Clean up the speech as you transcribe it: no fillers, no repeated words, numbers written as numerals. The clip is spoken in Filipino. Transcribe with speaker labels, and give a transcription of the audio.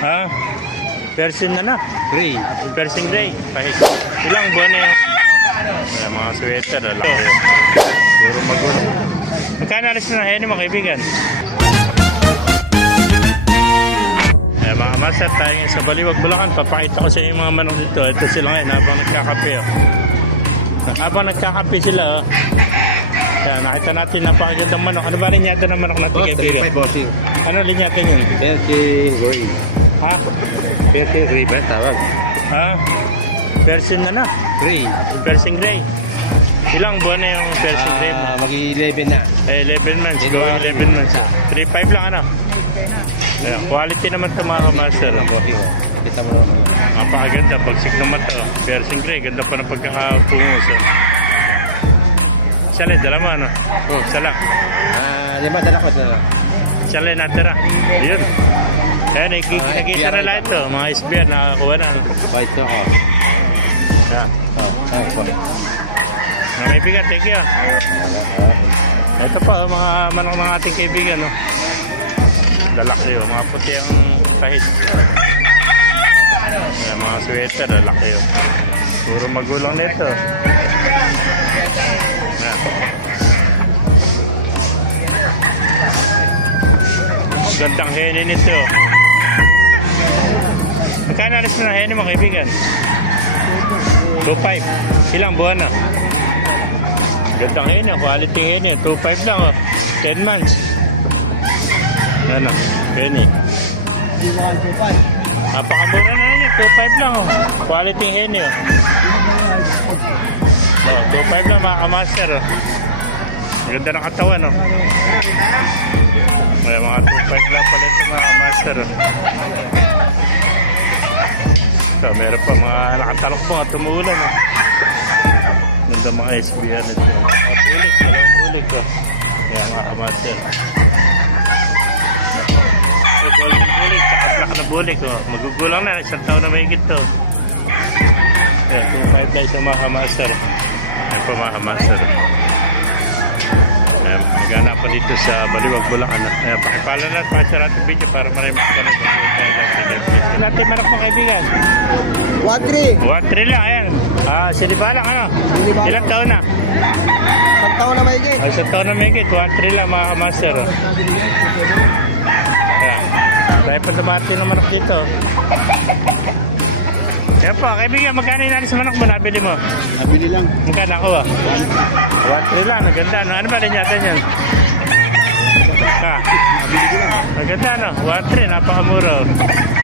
Speaker 1: Ha? Persian na na.
Speaker 2: Gray.
Speaker 1: Persian gray. Pahit. Ilang buwan na yung mga sweater. Laki. Puro magulo. Magkano alis na hen mga kaibigan? Mga master, tayo ngayon sa Baliwag, Bulacan. Papakita ko sa inyo yung mga manok dito. Ito sila ngayon habang nagkakape. Habang nagkakape sila. Yan, nakita natin napakagandang manok. Ano ba linyata ng manok natin kaibigan?
Speaker 2: 35 bossing.
Speaker 1: Ano linyata yun?
Speaker 2: Persian gray.
Speaker 1: Ha?
Speaker 2: Persian gray ba tawag?
Speaker 1: Ha? Persian na na.
Speaker 2: Gray.
Speaker 1: Persian gray. Ilang buwan na yung Persian gray mo?
Speaker 2: Mag-11 na.
Speaker 1: 11 months. Going 11 months. 3.5 lang ano? Ayan, quality naman ito mga kamaster.
Speaker 2: Kita mo naman.
Speaker 1: Napakaganda. Pagsik naman ito. Persian gray. Ganda pa ng pagkakapungos. Sali, dala mo ano? Sala.
Speaker 2: Lima, dala ko sa
Speaker 1: Sali natira. Ayun. Ayan, nakikita na lang ito. Mga SBR nakakakuha na.
Speaker 2: white ako.
Speaker 1: Ayan. Mga kaibigan, thank you. Ito pa, mga manok ng ating kaibigan. No? Lalaki yun. Mga puti ang kahit. Ayan, mga sweater, lalaki yun. Puro magulang nito. Ayan. Gandang hene nito. Magkano alis na ng hene mga kaibigan? 2.5. Ilang buwan na? Gandang hene, quality hene. 2.5 lang oh. 10 months. Ano? Hene. Napakamura na yun. 2.5 lang oh. Quality hene oh. Oh, 2.5 lang mga kamaster oh. Ganda ng katawan oh. May mga 2.5 lang pala ito mga kamaster oh. So, meron pa mga nakatalok mga tumuulan oh. Ganda mga SBR nito. Mga bulik, dalawang bulik oh. Kaya mga kamaster. So, golden bulik, saka black na bulik oh. Magugulang na, isang taon na may higit to. Kaya 2.5 lang sa mga kamaster. Ayan pa mga kamaster. Nagana pa dito sa Baliwag, Bulacan. Pakipala na at pakisa natin video para maraming makapanood. Natin manok mga kaibigan.
Speaker 3: 1-3.
Speaker 1: 1-3 lang, ayan. Silibalang ano?
Speaker 3: Silibalang.
Speaker 1: Ilang taon na?
Speaker 3: Isang taon na mahigit.
Speaker 1: Isang taon na mahigit. 1-3 lang mga kamaster. Ayan. Dahil pa dumati ng manok dito. Yan po, kaibigan, magkano inalis sa manok mo? Nabili mo?
Speaker 3: Nabili lang.
Speaker 1: Magkano ako ah? 1-3 lang, naganda. Ano ba rin yata yan? Nabili ko lang. Naganda no? 1-3, napakamura.